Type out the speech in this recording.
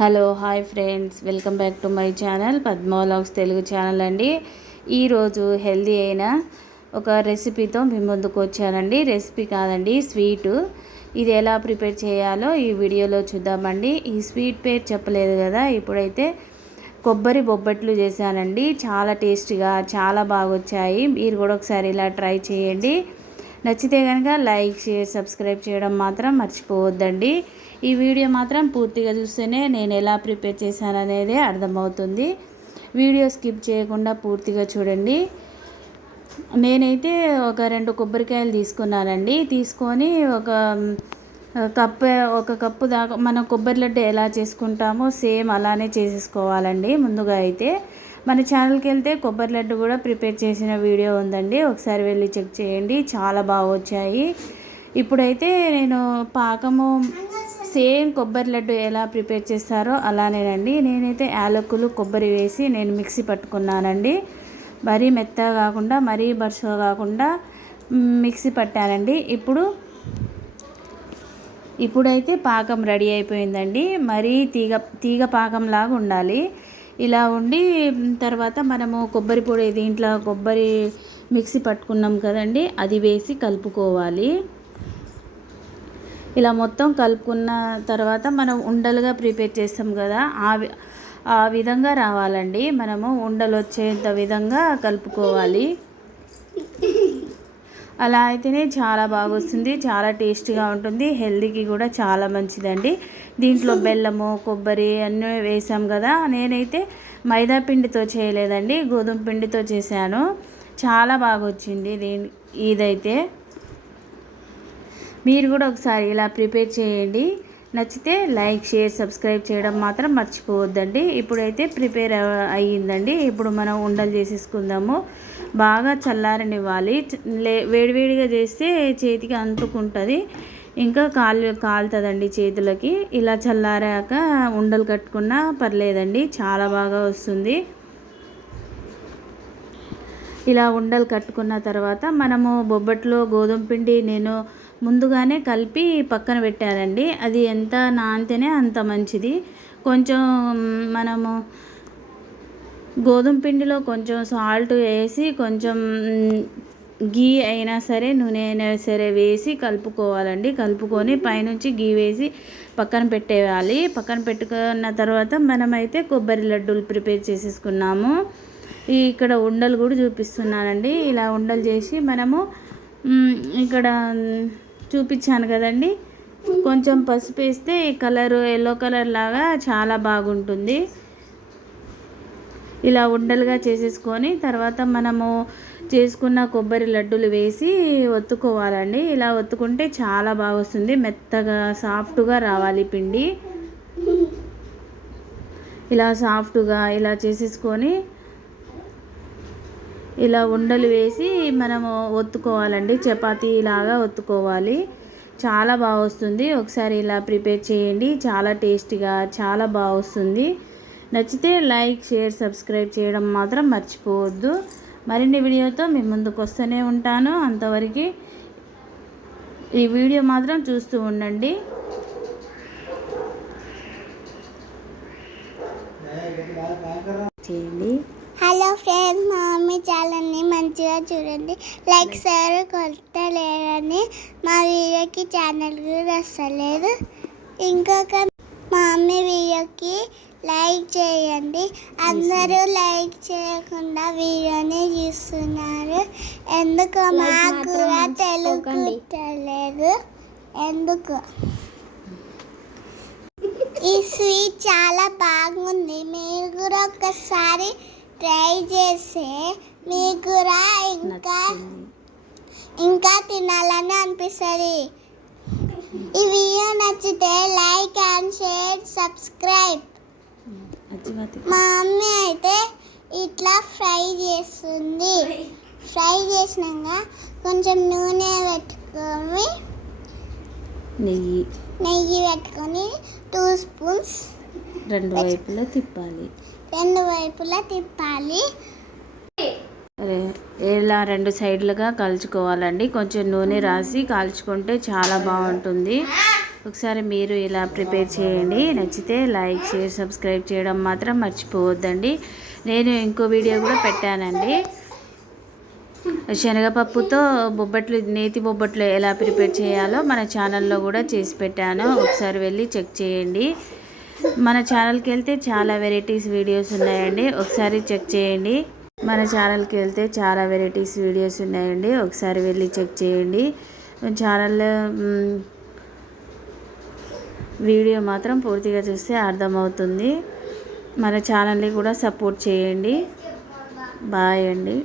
Hello hi friends. Welcome back to my channel Padmalogs Telugu channel అండి. ఈరోజు healthy అయిన ఒక రెసిపీతో మీ ముందుకు వచ్చానండి. రెసిపీ కాదండి స్వీటు. ఇది ఎలా ప్రిపేర్ చేయాలో ఈ వీడియోలో చూద్దామండి. ఈ స్వీట్ పేరు చెప్పలేదు కదా ఇప్పుడైతే కొబ్బరి బొబ్బట్లు చేశానండి. చాలా టేస్టీగా చాలా బాగా వచ్చాయి మీరు కూడా ఒకసారి ఇలా ట్రై చేయండి. నచ్చితే కనుక లైక్ షేర్ సబ్స్క్రైబ్ చేయడం మాత్రం మర్చిపోవద్దండి. ఈ వీడియో మాత్రం పూర్తిగా చూస్తేనే నేను ఎలా ప్రిపేర్ చేశాననేది అర్థమవుతుంది. వీడియో స్కిప్ చేయకుండా పూర్తిగా చూడండి. నేనైతే ఒక రెండు కొబ్బరికాయలు తీసుకున్నానండి. తీసుకొని ఒక కప్పు ఒక కప్పు దాకా మనం కొబ్బరి లడ్డు ఎలా చేసుకుంటామో సేమ్ అలానే చేసేసుకోవాలండి ముందుగా అయితే. మన ఛానల్కి వెళ్తే కొబ్బరి లడ్డు కూడా ప్రిపేర్ చేసిన వీడియో ఉందండి. ఒకసారి వెళ్ళి చెక్ చేయండి. చాలా బాగా వచ్చాయి. ఇప్పుడైతే నేను పాకము సేమ్ కొబ్బరి లడ్డు ఎలా ప్రిపేర్ చేస్తారో అలానేనండి. నేనైతే యాలకులు కొబ్బరి వేసి నేను మిక్సీ పట్టుకున్నానండి. మరీ మెత్తగా కాకుండా మరీ బరుసుగా కాకుండా మిక్సీ పట్టానండి. ఇప్పుడు ఇప్పుడైతే పాకం రెడీ అయిపోయిందండి. మరీ తీగ తీగ పాకంలాగా ఉండాలి. ఇలా ఉండి తర్వాత మనము కొబ్బరి పొడి దీంట్లో కొబ్బరి మిక్సీ పట్టుకున్నాం కదండి అది వేసి కలుపుకోవాలి. ఇలా మొత్తం కలుపుకున్న తర్వాత మనం ఉండలుగా ప్రిపేర్ చేస్తాం కదా ఆ ఆ విధంగా రావాలండి. మనము ఉండలు వచ్చేంత విధంగా కలుపుకోవాలి. అలా అయితేనే చాలా బాగా వస్తుంది చాలా టేస్టీగా ఉంటుంది హెల్తీకి కూడా చాలా మంచిదండి. దీంట్లో బెల్లము కొబ్బరి అన్నీ వేసాం కదా నేనైతే మైదా పిండితో చేయలేదండి గోధుమ పిండితో చేశాను. చాలా బాగా వచ్చింది దీని ఇదైతే. మీరు కూడా ఒకసారి ఇలా ప్రిపేర్ చేయండి. నచ్చితే లైక్ షేర్ సబ్స్క్రైబ్ చేయడం మాత్రం మర్చిపోవద్దండి. ఇప్పుడైతే ప్రిపేర్ అయ్యిందండి. ఇప్పుడు మనం ఉండలు చేసేసుకుందాము. బాగా చల్లారనివ్వాలి. లే వేడివేడిగా చేస్తే చేతికి అంటుకుంటుంది. ఇంకా కాలు కాలుతుందండి చేతులకి. ఇలా చల్లారాక ఉండలు కట్టుకున్నా పర్లేదండి. చాలా బాగా వస్తుంది. ఇలా ఉండలు కట్టుకున్న తర్వాత మనము బొబ్బట్లో గోధుమ పిండి నేను ముందుగానే కలిపి పక్కన పెట్టారండి. అది ఎంత నానితేనే అంత మంచిది. కొంచెం మనము గోధుమ పిండిలో కొంచెం సాల్ట్ వేసి కొంచెం గీ అయినా సరే నూనె అయినా సరే వేసి కలుపుకోవాలండి. కలుపుకొని పైనుంచి గీ వేసి పక్కన పెట్టేయాలి. పక్కన పెట్టుకున్న తర్వాత మనమైతే కొబ్బరి లడ్డూలు ప్రిపేర్ చేసేసుకున్నాము. ఇక్కడ ఉండలు కూడా చూపిస్తున్నానండి. ఇలా ఉండలు చేసి మనము ఇక్కడ చూపించాను కదండి. కొంచెం పసుపు వేస్తే కలర్ ఎల్లో కలర్ లాగా చాలా బాగుంటుంది. ఇలా ఉండలుగా చేసేసుకొని తర్వాత మనము చేసుకున్న కొబ్బరి లడ్డూలు వేసి ఒత్తుకోవాలండి. ఇలా ఒత్తుకుంటే చాలా బాగా వస్తుంది. మెత్తగా సాఫ్ట్గా రావాలి పిండి. ఇలా సాఫ్ట్గా ఇలా చేసేసుకొని ఇలా ఉండలు వేసి మనము ఒత్తుకోవాలండి. చపాతీ లాగా ఒత్తుకోవాలి. చాలా బాగా వస్తుంది. ఒకసారి ఇలా ప్రిపేర్ చేయండి. చాలా టేస్టీగా చాలా బాగా వస్తుంది. నచ్చితే లైక్ షేర్ సబ్స్క్రైబ్ చేయడం మాత్రం మర్చిపోవద్దు. మరిన్ని వీడియోతో మీ ముందుకు వస్తూనే ఉంటాను. అంతవరకు ఈ వీడియో మాత్రం చూస్తూ ఉండండి. చేయండి. హలో ఫ్రెండ్స్ మా మమ్మీ ఛానల్ని మంచిగా చూడండి. లైక్ సార్ కొట్టలేదని మా వీడియోకి ఛానల్ కూడా వస్తలేదు. ఇంకొక మా మమ్మీ వీడియోకి లైక్ చేయండి. అందరూ లైక్ చేయకుండా వీడియోని చూస్తున్నారు. ఎందుకు మాకు కూడా తెలుగులేదు ఎందుకు? ఈ స్వీట్ చాలా బాగుంది. మీరు కూడా ఒకసారి ట్రై చేస్తే మీకు కూడా ఇంకా ఇంకా తినాలని అనిపిస్తుంది. ఈ వీడియో నచ్చితే లైక్ అండ్ షేర్ సబ్స్క్రైబ్. మా మమ్మీ అయితే ఇట్లా ఫ్రై చేస్తుంది. ఫ్రై చేసినాక కొంచెం నూనె పెట్టుకొని నెయ్యి. నెయ్యి పెట్టుకొని టూ స్పూన్స్ రెండు వైపులా తిప్పాలి. రెండు వైపులా తిప్పాలి. ఇలా రెండు సైడ్లుగా కాల్చుకోవాలండి. కొంచెం నూనె రాసి కాల్చుకుంటే చాలా బాగుంటుంది. ఒకసారి మీరు ఇలా ప్రిపేర్ చేయండి. నచ్చితే లైక్ షేర్ సబ్స్క్రైబ్ చేయడం మాత్రం మర్చిపోవద్దండి. నేను ఇంకో వీడియో కూడా పెట్టానండి. శనగపప్పుతో బొబ్బట్లు నేతి బొబ్బట్లు ఎలా ప్రిపేర్ చేయాలో మన ఛానల్లో కూడా చేసి పెట్టాను. ఒకసారి వెళ్ళి చెక్ చేయండి. మన ఛానల్కి వెళ్తే చాలా వెరైటీస్ వీడియోస్ ఉన్నాయండి. ఒకసారి చెక్ చేయండి. మన ఛానల్కి వెళ్తే చాలా వెరైటీస్ వీడియోస్ ఉన్నాయండి. ఒకసారి వెళ్ళి చెక్ చేయండి. ఛానల్లో వీడియో మాత్రం పూర్తిగా చూస్తే అర్థమవుతుంది. మన ఛానల్ని కూడా సపోర్ట్ చేయండి. బాయ్ అండి.